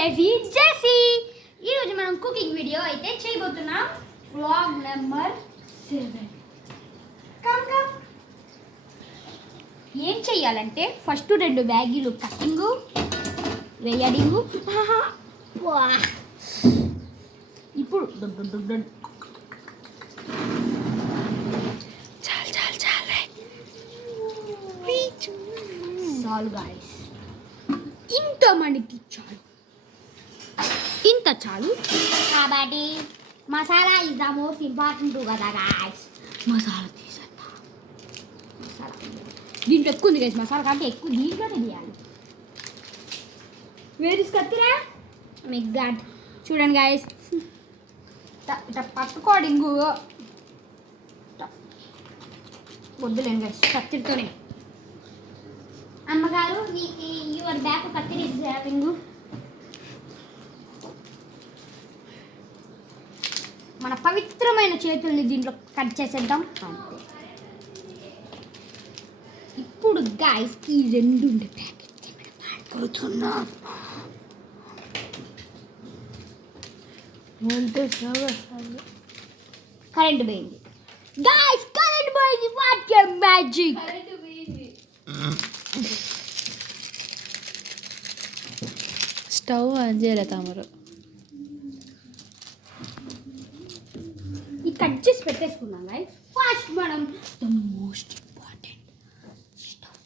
Crazy Jessie. ఈరోజు మనం cooking video అయితే చేయబోతున్నాం. Vlog number 7. ఏం చెయ్యాలంటే ఫస్ట్ 2 బ్యాగీలు కట్టింగు వేయడింగు. ఇప్పుడు చాలు గాయస్, ఇంత మనకి చాలు కాబట్టి masala is the most important కదా గాయస్. మసాలా తీసేద్దాం. మసాలా దీంట్లో ఎక్కువ ఉంది గైస్, మసాలా కాబట్టి ఎక్కువ దీంట్లోనే తీయాలి. వేర్ ఇస్ కత్తిరా మీకు గాడ్ చూడండి గాయస్, ఇట్లా పట్టుకోడు ఇంగు వద్దులేండి గైస్, కత్తిరితోనే. అమ్మగారు యువర్ బ్యాక్ కత్తిరి ఇంగు. మన పవిత్రమైన చేతుల్ని దీంట్లో కట్ చేసేద్దాం అంతే. ఇప్పుడు గాయస్ ఈ 2 ప్యాకెట్ కడుతున్నాం. కరెంట్ పోయింది గాయస్, కరెంట్ పోయింది. What a magic. Stove on చేయలే తమరు. ఈ కట్ చేసి పెట్టేసుకున్నాం గాయస్. ఫస్ట్ మనం ద మోస్ట్ ఇంపార్టెంట్ స్టవ్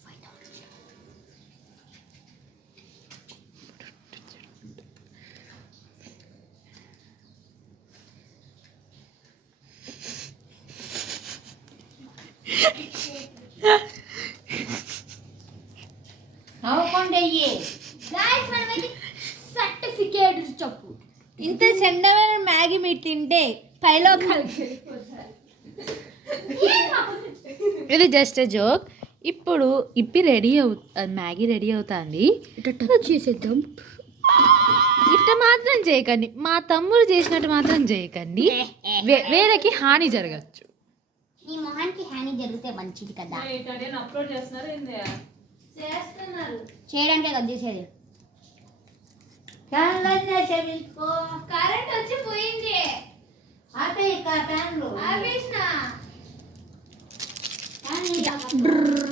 అయితే గాయస్ మనమైతే సర్టిఫికేట్ చెప్పు. ఇంత చెండమైన మ్యాగీ మీరు తింటే పైలో ఇది జస్ట్ జోక్. ఇప్పుడు రెడీ మ్యాగీ రెడీ అవుతుంది. ఇట్లా చేసేద్దాం. ఇట్ట మాత్రం చేయకండి, మా తమ్ముడు చేసినట్టు మాత్రం చేయకండి, వేరేకి హాని జరగచ్చు. నీ మొహానికి హాని జరిగితే మంచిది కదా. చేయడానికే కదా చేసేది. కరెంట్ వచ్చి పోయింది.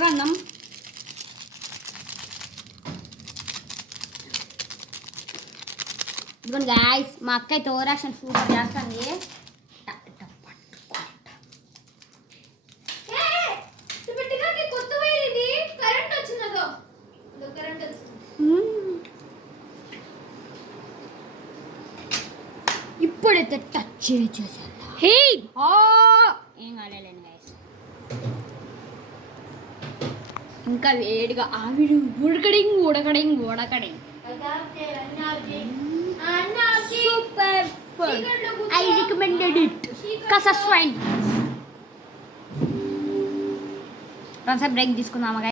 అన్నం ఇదిగోండి గాయస్, మా అక్క అయితే ఓవర్ యాక్షన్ సూపర్ చేస్తుంది. ఇప్పుడైతే టచ్ చేసేది. హే ఏం కాలేండి గైస్. ఇంకా వేడిగా ఆవిడ ఉడకడింగ్ super food. I recommended it. కసస్ ఫైన్. బ్రేక్ తీసుకుందామా.